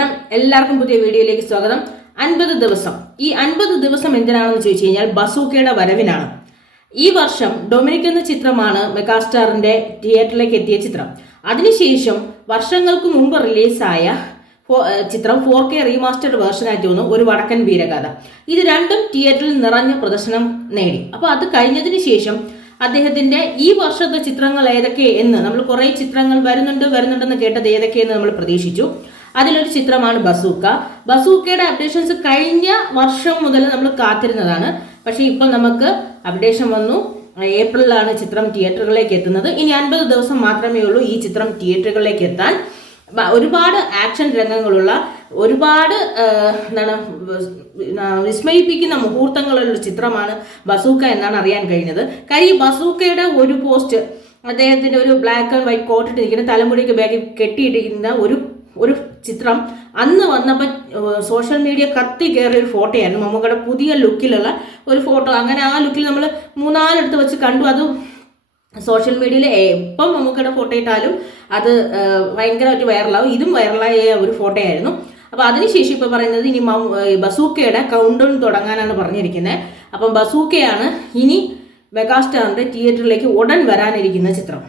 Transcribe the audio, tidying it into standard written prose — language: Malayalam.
നമസ്കാരം, എല്ലാവർക്കും പുതിയ വീഡിയോയിലേക്ക് സ്വാഗതം. 50 ദിവസം. ഈ 50 ദിവസം എന്തിനാണെന്ന് ചോദിച്ചു കഴിഞ്ഞാൽ ബസൂക്കയുടെ വരവിനാണ്. ഈ വർഷം ഡൊമിനിക് എന്ന ചിത്രമാണ് മെഗാസ്റ്റാറിന്റെ തിയേറ്ററിലേക്ക് എത്തിയ ചിത്രം. അതിനുശേഷം വർഷങ്ങൾക്ക് മുമ്പ് റിലീസായ ചിത്രം 4K റീമാസ്റ്റർഡ് വേർഷനായിട്ട് തോന്നുന്നു ഒരു വടക്കൻ വീരഗാഥ. ഇത് രണ്ടും തിയേറ്ററിൽ നിറഞ്ഞ പ്രദർശനം നേടി. അപ്പോൾ അത് കഴിഞ്ഞതിന് ശേഷം അദ്ദേഹത്തിന്റെ ഈ വർഷത്തെ ചിത്രങ്ങൾ ഏതൊക്കെ എന്ന് നമ്മൾ കുറേ ചിത്രങ്ങൾ വരുന്നുണ്ടെന്ന് കേട്ടത് ഏതൊക്കെയെന്ന് നമ്മൾ പ്രതീക്ഷിച്ചു. അതിലൊരു ചിത്രമാണ് ബസൂക്ക. ബസൂക്കയുടെ അപ്ഡേഷൻസ് കഴിഞ്ഞ വർഷം മുതൽ നമ്മൾ കാത്തിരുന്നതാണ്. പക്ഷേ ഇപ്പോൾ നമുക്ക് അപ്ഡേഷൻ വന്നു. ഏപ്രിലാണ് ചിത്രം തിയേറ്ററുകളിലേക്ക് എത്തുന്നത്. ഇനി 50 ദിവസം മാത്രമേ ഉള്ളൂ ഈ ചിത്രം തിയേറ്ററുകളിലേക്ക് എത്താൻ. ഒരുപാട് ആക്ഷൻ രംഗങ്ങളുള്ള ഒരുപാട് വിസ്മയിപ്പിക്കുന്ന മുഹൂർത്തങ്ങളുള്ള ചിത്രമാണ് ബസൂക്ക എന്നാണ് അറിയാൻ കഴിഞ്ഞത്. കാര്യം ഈ ബസൂക്കയുടെ ഒരു പോസ്റ്റ്, അദ്ദേഹത്തിന്റെ ഒരു ബ്ലാക്ക് ആൻഡ് വൈറ്റ് കോട്ട് ഇട്ടിരിക്കുന്ന തലമുടിക്ക് ബാഗിൽ കെട്ടിയിട്ടിരിക്കുന്ന ഒരു ചിത്രം അന്ന് വന്നപ്പോൾ സോഷ്യൽ മീഡിയ കത്തി കയറിയ ഒരു ഫോട്ടോയായിരുന്നു. മമ്മൂക്കയുടെ പുതിയ ലുക്കിലുള്ള ഒരു ഫോട്ടോ. അങ്ങനെ ആ ലുക്കിൽ നമ്മൾ 3-4 എടുത്ത് വെച്ച് കണ്ടു. അത് സോഷ്യൽ മീഡിയയിൽ എപ്പം മമ്മൂക്കയുടെ ഫോട്ടോ ഇട്ടാലും അത് ഭയങ്കരമായിട്ട് വൈറലാവും. ഇതും വൈറലായ ഒരു ഫോട്ടോ ആയിരുന്നു. അപ്പോൾ അതിനുശേഷം ഇപ്പോൾ പറയുന്നത് ഇനി ബസൂക്കയുടെ കൗണ്ട് ഡൗൺ തുടങ്ങാനാണ് പറഞ്ഞിരിക്കുന്നത്. അപ്പം ബസൂക്കയാണ് ഇനി മെഗാസ്റ്റാറിന്റെ തിയേറ്ററിലേക്ക് ഉടൻ വരാനിരിക്കുന്ന ചിത്രം.